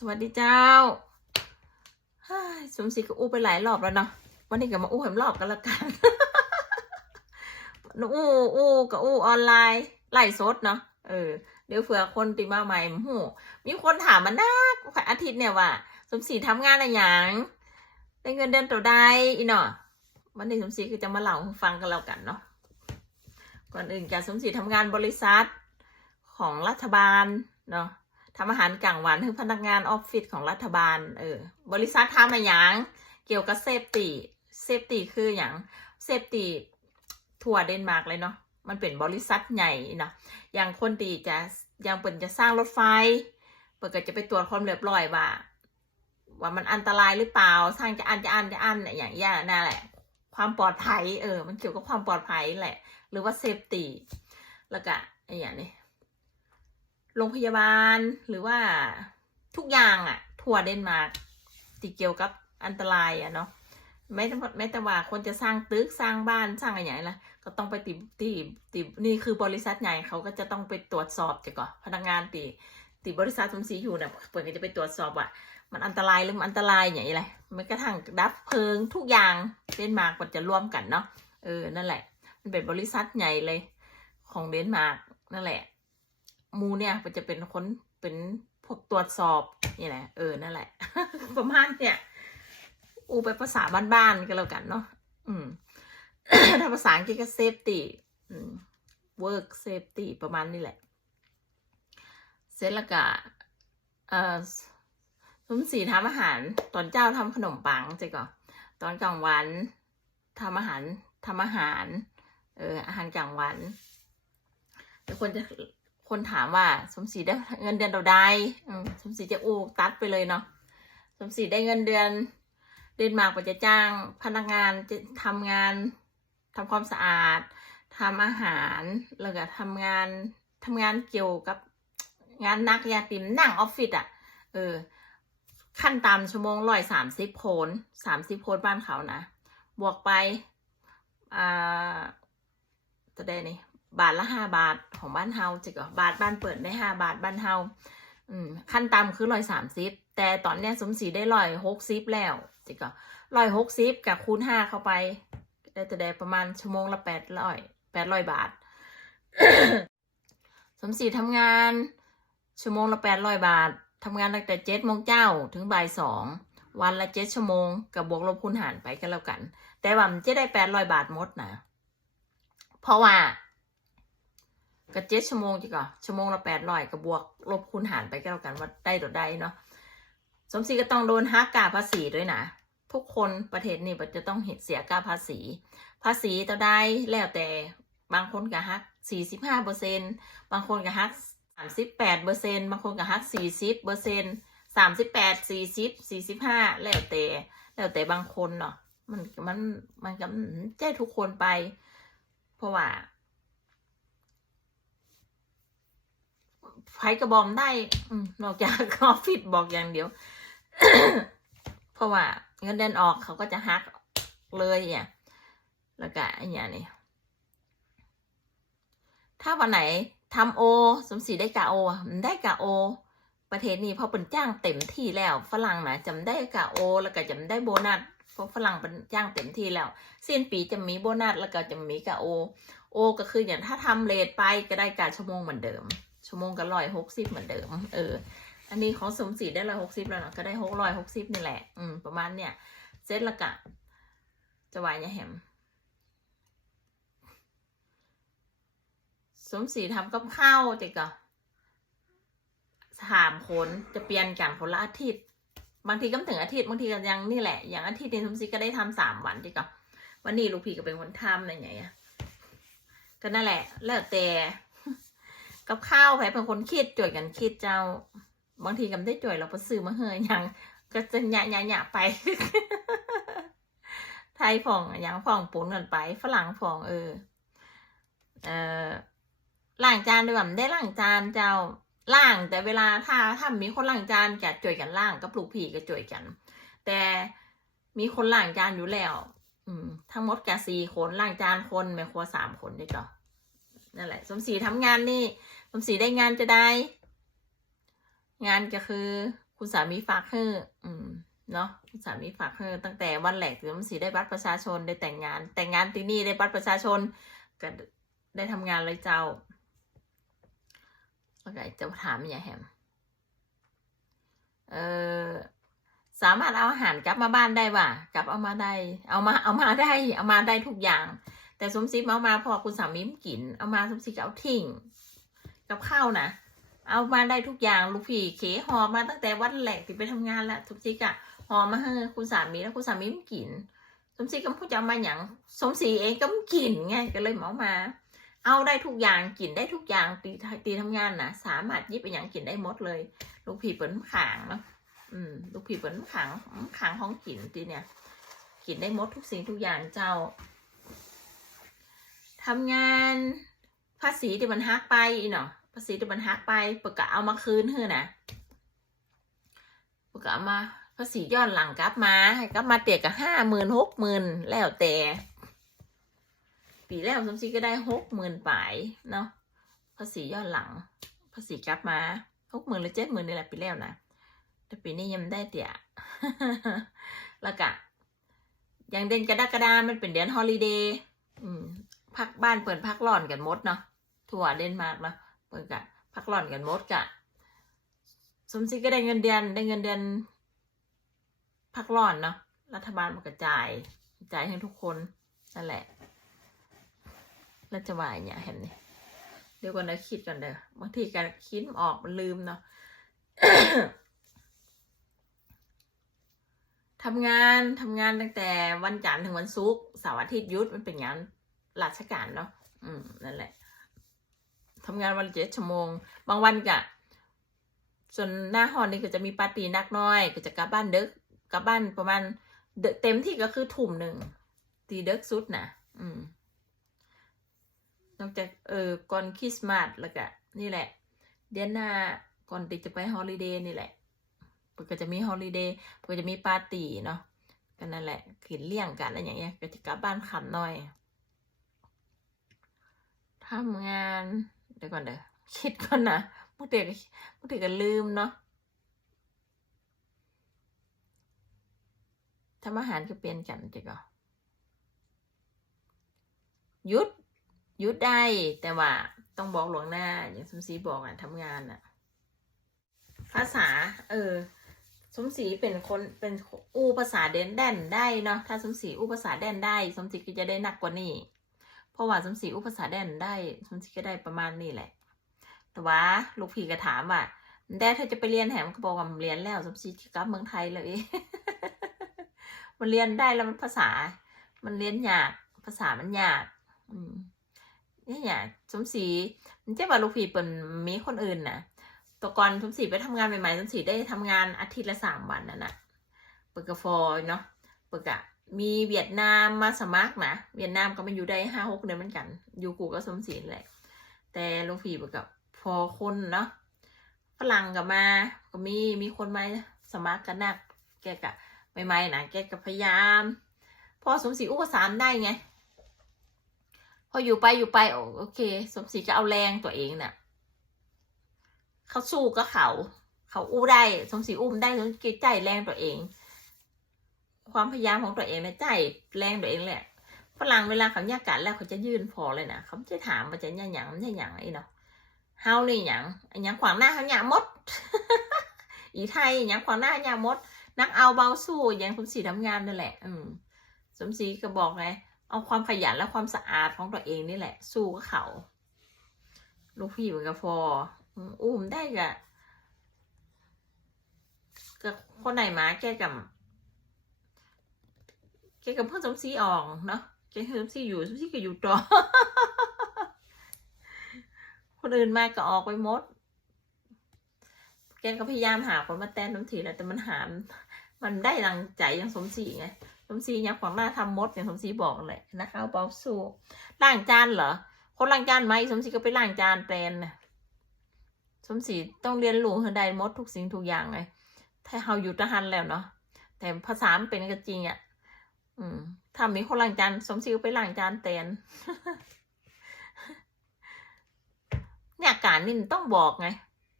สวัสดีเจ้าสมศรีก็อู้ไปหลายรอบแล้วเนาะ วันนี้ก็มาอู้แหมรอบกันละกัน อู้อู้กับอู้ออนไลน์ไล่สดเนาะ เออ เดี๋ยวเผื่อคนติมาใหม่หูมีคนถามมานักอาทิตย์เนี่ยว่า สมศรีทำงานอะไรอย่างได้เงินเดือนตัวใดอีเนาะวันนี้สมศรีก็จะมาเล่าให้ฟังกันแล้วกันเนาะ ก่อนอื่นการสมศรีทำงานบริษัทของรัฐบาลเนาะ ทำอาหารกลางวันให้พนักงานออฟฟิศของรัฐบาล เออ บริษัททำอะไรอย่าง เกี่ยวกับเซฟตี้ เซฟตี้คืออย่างเซฟตี้ทั่วเดนมาร์กเลยเนาะ มันเป็นบริษัทใหญ่เนาะอย่างคนตีจะอย่างเปิ่นจะสร้างรถไฟ เปิ่นก็จะไปตรวจความเรียบร้อยว่า ว่ามันอันตรายหรือเปล่า สร้างจะอันจะอันจะอันอย่างเงี้ยนั่นแหละ ความปลอดภัย เออ มันเกี่ยวกับความปลอดภัยแหละ หรือว่าเซฟตี้ แล้วก็ไอ้อย่างนี้ โรงพยาบาลหรือว่าทุกอย่างอะทั่วเดนมาร์กที่เกี่ยวกับอันตรายอะเนาะแม้แต่แม้แต่ว่าคนจะสร้างตึกสร้างบ้านสร้างอะไรอย่างไรละก็ต้องไปติดติดติดนี่คือบริษัทใหญ่เขาก็จะต้องไปตรวจสอบจะก่อนพนักงานตีตีบริษัทสมศรีอยู่เนี่ยเปิดก็จะไปตรวจสอบว่ามันอันตรายหรือมันอันตรายอย่างไรแม้กระทั่งดับเพลิงทุกอย่างเดนมาร์กมันจะร่วมกันเนาะเออนั่นแหละ มันเป็นบริษัทใหญ่เลยของเดนมาร์กนั่นแหละ มูเนี่ยมันจะเป็นคนเป็นพวกตรวจสอบนี่แหละเออนั่นแหละ ประมาณเนี่ยอูไปภาษาบ้านๆกันแล้วกันเนาะอืมถ้าภาษาอังกฤษก็เซฟตี้อืม work safety ประมาณนี้แหละ เสร็จแล้วก็เอ่อสมศรีทำอาหาร ตอนเจ้าทำขนมปังเจ๊ก่อนตอนกลางวันทำอาหารทำอาหาร เอออาหารกลางวันแต่คนจะ คนถามว่าสมศรีได้เงินเดือนเราได้สมศรีจะอูตัดไปเลยเนาะสมศรีได้เงินเดือนเดนมาร์กจะจ้างพนักงานจะทำงานทำความสะอาดทำอาหารแล้วก็ทำงานทำงานเกี่ยวกับงานนักยาติมนั่งออฟฟิศอะเออขั้นตามชั่วโมงร้อยสามสิบโคนสามสิบโคนบ้านเขานะ บวกไป อ่าจะได้นี่ บาทละห้าบาทของบ้านเฮาจิก็บาทบ้านเปิดได้ห้าบาทบ้านเฮาอืมขั้นต่ำคือร้อยสามสิบแต่ตอนเนี้ยสมศรีได้ร้อยหกสิบแล้วจิก็ร้อยหกสิบกับคูณห้าเข้าไปได้จะได้ประมาณชั่วโมงละแปดร้อยแปดร้อยบาท สมศรีทำงานชั่วโมงละแปดร้อยบาททำงานตั้งแต่เจ็ดโมงเจ้าถึงบ่ายสองวันละเจ็ดชั่วโมงกับบวกลบคูณหารไปกันแล้วกัน แต่ว่ามันจะได้แปดร้อยบาทหมดนะเพราะว่า ก็เจ็ดชั่วโมงจีก่อนชั่วโมงละแปดร้อยกับบวกลบคูณหารไปก็แล้วกันว่าได้หรือได้เนาะสมศรีก็ต้องโดนฮักกาภาษีด้วยนะทุกคนประเทศนี้มันจะต้องเห็นเสียกาภาษี ภาษีต่อได้แล้วแต่บางคนก็ฮักสี่สิบห้าเปอร์เซ็นบางคนก็ฮักสามสิบแปดเปอร์เซ็นบางคนก็ฮักสี่สิบเปอร์เซ็นสามสิบแปดสี่สิบสี่สิบห้าแล้วแต่แล้วแต่บางคนเนาะมันมันมันก็แจ้ทุกคนไป เพราะว่า ไฟกระบอมได้อมนอกจากออฟฟิศบอกอย่างเดียว เพราะว่าเงินเดือนออกเขาก็จะฮักเลยอะแล้วก็ไอ้อย่างนี้ถ้าวันไหนทำโอ สมศรีได้กาโอมันได้กาโอ ประเทศนี้พอเป็นจ้างเต็มที่แล้ว ฝรั่งนะจำได้กาโอ แล้วก็จำได้โบนัสเพราะฝรั่งเป็นจ้างเต็มที่แล้วสิ้นปีจะมีโบนัสแล้วก็จะมีกาโอ โอ ก็คืออย่างถ้าทำเลทไปก็ได้การชั่วโมงเหมือนเดิม ชั่วโมงก็ร้อยหกสิบเหมือนเดิม เออ อันนี้ของสมศรีได้ร้อยหกสิบแล้วเนาะก็ได้หกร้อยหกสิบนี่แหละ อืม ประมาณเนี่ยเสร็จและกะ จะวายเนี่ยแฮมสมศรีทำกับข้าวจิกะสามคนจะเปลี่ยนกันคนละอาทิตย์ บางทีก็ถึงอาทิตย์บางทีก็ยังนี่แหละ อย่างอาทิตย์นี้สมศรีก็ได้ทำสามวันจิกะวันนี้ลูกพี่ก็เป็นคนทำอะไรอย่างเงี้ยก็นั่นแหละ แล้วแต่ กับข้าวใครเป็นคนคิดจ่วยกันคิดเจ้า บางทีก็ไม่ได้จ่วยเราก็ซื้อมาเฮยยังก็จะหยะหยะหยะไป ไทยผ่องอย่างผ่องปุนกันไป ฝรั่งผ่องเออ เออล้างจานด้วยแบบได้ล้างจานเจ้าล้างแต่เวลาถ้าถ้ามีคนล้างจานจะจ่วยกันล้างกับลูกพี่ก็จ่วยกัน แต่มีคนล้างจานอยู่แล้ว อืม ทั้งหมดแกสี่คนล้างจานคนแม่ครัวสามคนด้วยจ้ะ นั่นแหละ สมศรีทำงานนี่ สมศรีได้งานจะได้ งานก็คือ คุณสามีฝากเฮ้ออืมเนาะคุณสามีฝากเฮ้อตั้งแต่วันแหลกถึงวันสีได้บัตรประชาชนได้แต่งงาน แต่งงานที่นี่ได้บัตรประชาชนก็ได้ทำงานเลยเจ้าแล้วก็จะถามอย่าแฮมเออสามารถเอาอาหารกลับมาบ้านได้ว่ะ กลับเอามาได้ เอามาเอามาได้ เอามาได้ทุกอย่าง แต่สมศรีเอามาพอคุณสามีมกิน เอามาสมศรีก็เอาทิ้งกับข้าวนะเอามาได้ทุกอย่างลูกพี่เขหอมาตั้งแต่วันแรกที่ไปทำงานแล้วสมศรีก็หอมาให้คุณสามีแล้วคุณสามีมกิน สมศรีก็พูดจะเอามาอย่างสมศรีเองก็มกินไงก็เลยเหมามา เอาได้ทุกอย่างกินได้ทุกอย่างตีตีทำงานนะสามารถยิบไปอย่างกินได้หมดเลย ลูกพี่เปิดขางเนาะอืมลูกพี่เปิดขางขางของกินตีเนี่ยกินได้หมดทุกสิ่งทุกอย่างเจ้า ทำงานภาษีที่มันฮักไปอีเนาะภาษีที่มันฮักไปปกะเอามาคืนเฮ้อนะปกะเอามาภาษีย้อนหลังกลับมาให้กลับมาเตียกับห้าหมื่นหกหมื่นแล้วแต่ปีแล้วสมศรีก็ได้หกหมื่นปลายเนาะภาษีย้อนหลัง ภาษีกลับมาหกหมื่นหรือเจ็ดหมื่นนี่แหละปีแล้วนะแต่ปีนี้ยังได้เตี่ยแล้วก็อย่างเดือนกรกฎามันเป็นเดือนฮอลิเดย์อืม พักบ้านเปิดพักร้อนกันมดเนาะทั่วเดนมาร์กเนาะเปิดกะพักร้อนกันมดกะสมศรีก็ได้เงินเดือนได้เงินเดือน พักร้อนเนาะรัฐบาลมันกระจายกระจายให้ทุกคนนั่นแหละแล้วจะว่าอย่างเห็นไหมเดี๋ยวก่อนนะคิดก่อนเด้อบางทีการคิดออกมันลืมเนาะทำงานทำงานตั้งแต่วันจันทร์ถึงวันศุกร์เสาร์อาทิตย์ยุดมันเป็นงาน ราชการเนาะอืมนั่นแหละทำงานวันเจ็ดชั่วโมง บางวันกะส่วนหน้าหอนี่ก็จะมีปาร์ตี้นักน้อย ก็จะกลับบ้านเด็กกลับบ้านประมาณเต็มที่ก็คือทุ่มหนึ่งตีเด็กสุดนะอืมนอกจากเออก่อนคริสต์มาสแล้วก็นี่แหละ เดือนหน้าก่อนติดจะไปฮอลิเดย์นี่แหละปก็จะมีฮอลิเดย์ปก็จะมีปาร์ตี้เนาะกันนั่นแหละขินเลี่ยงกันอะไรอย่างเงี้ยก็จะกลับบ้านคำหน่อย ทำงาน เดี๋ยวก่อนเด้อคิดก่อนนะบางทีก็บางทีก็ลืมเนาะทำอาหารก็เปลี่ยนกันจีก็หยุดหยุดได้แต่ว่าต้องบอกหลวงหน้า อย่างสมศรีบอกอะทำงานอะ ภาษา เออ สมศรีเป็นคนเป็นอู้ภาษาเดนแดนได้เนาะถ้าสมศรีอู้ภาษาแด่นได้ สมศรีก็จะได้หนักกว่านี้ เพราะว่าสมศรีอู้ภาษาแดนได้สมศรีก็ได้ประมาณนี้แหละ แต่ว่าลูกพี่ก็ถามว่าแดดเธอจะไปเรียนแหมก็บอกว่าเรียนแล้วสมศรีกลับเมืองไทยเลย มันเรียนได้แล้วมันภาษา มันเรียนยากภาษามันยากอืมนี่ย่างสมศรีมันเจ้าว่าลูกผีเปิ่นมีคนอื่นนะตัวก่อนสมศรีไปทำงานใหม่ๆสมศรีได้ทำงานอาทิตย์ละสามวันนั่นนะเปิดกระฟอยเนาะเปิดกะ มีเวียดนามมาสมัครนะเวียดนามก็มาอยู่ได้ห้าหกเดือนเหมือนกัน อยู่กูก็สมศรีแหละแต่ลูกผีเปิดกับพอคนเนาะฝรั่งกับมา ก็มีมีคนมาสมัครกันนัก แกกะใหม่ๆนะแกก็พยายามพอสมศรีอุปสานได้ไง พออยู่ไปอยู่ไปโอเค สมศรีจะเอาแรงตัวเองเนี่ยเขาสู้ก็เขา เขาอู้ได้ สมศรีอุ้มได้สมศรีใจแรงตัวเอง ความพยายามของตัวเองเนี่ยใจแรงตัวเองแหละฝรั่งเวลาเขาแยกกันแล้วเขาจะยื่นพอเลยนะเขาจะถามว่าจะเนี่ยหยังเนี่ยหยังไอ้เนาะเฮานี่หยังไอ้หยังขวางหน้าเขาหยังมด อีไทยหยังขวางหน้าหยังมด นักเอาเบาสู้อย่างสมศรีทำงานนั่นแหละ อืมสมศรีก็บอกไงเอาความขยันและความสะอาดของตัวเองนี่แหละ สู้กับเขาลูกพี่เหมือนกับฟออุ้มได้กะกับคนไหนมาแกกับ แกกับเพื่อนสมศรีออกเนาะแกกับสมศรีอยู่สมศรีก็อยู่ต่อ คนอื่นมาก็ออกไปหมด แกก็พยายามหาคนมาแต้นน้ำถีแหละแต่มันหามมันได้ดังใจอย่างสมศรีไง สมศรียักษ์ขวางหน้าทำมดอย่างสมศรีบอกนั่นแหละนะคะเอาเบาสู้ล้างจานเหรอ คนล้างจานไหมสมศรีก็ไปล้างจานแปลนนะสมศรีต้องเรียนรู้ให้ได้มดทุกสิ่งทุกอย่างไงถ้าเฮาอยู่ทหารแล้วเนาะแต่ภาษามเป็นก็จริงอะ่ะ อืมถ้ามีคนล้างจานสมศรีก็ไปล้างจานแตนเนี่ยการนี่ต้องบอกไง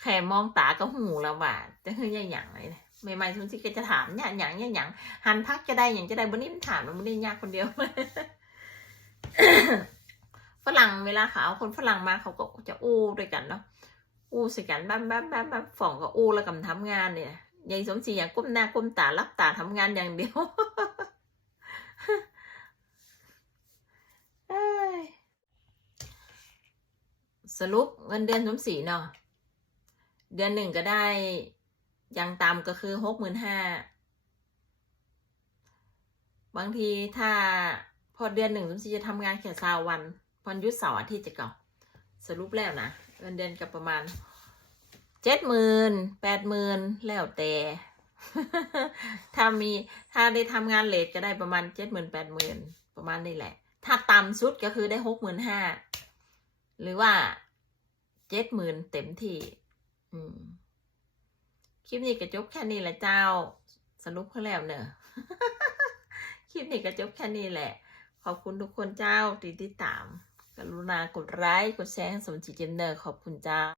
แค่มองตาก็หูแล้วว่าจะเฮ้ยยังหยังเลยเนี่ยใหม่ๆสมศรีก็จะถามเนี่ยหยังเนี่ยหยังหันพักจะได้อย่างจะได้บนนี้มันถามมันไม่ได้ยากคนเดียวฝรั่งเวลาเขาเอาคนฝรั่งมาเขาก็จะอู้ด้วยกันเนาะอู้ส่กันแบ๊บแบ๊บแบ๊บแบ๊บฝ่องก็อู้แล้วกำทำงานเนี่ยยายสมศรีอย่างก้มหน้าก้มตารับตาทำงานอย่างเดียว สรุปเงินเดือนสมศรีเนาะเดือนหนึ่งก็ได้ยังต่ำก็คือหกหมื่นห้าบางทีถ้าพอเดือนหนึ่งสมศรีจะทำงานแค่สาวันวันยุดเสาร์อาทิตย์จะก่อนสรุปแล้วนะเงินเดือนก็ประมาณเจ็ดหมื่นแปดหมื่นแล้วแต่ ถ้ามีถ้าได้ทำงานเลทก็ได้ประมาณเจ็ดหมื่นแปดหมื่นประมาณนี้แหละ ถ้าต่ำสุดก็คือได้หกหมื่นห้าหรือว่าเจ็ดหมื่นเต็มที่ อืมคลิปนี้ก็จบแค่นี้แหละเจ้า สรุปเขาแล้วเนอะคลิปนี้ก็จบแค่นี้แหละ ขอบคุณทุกคนเจ้าที่ติดตาม กรุณากดไลค์กดแชร์ให้สมจิตเจมเนอร์ขอบคุณเจ้า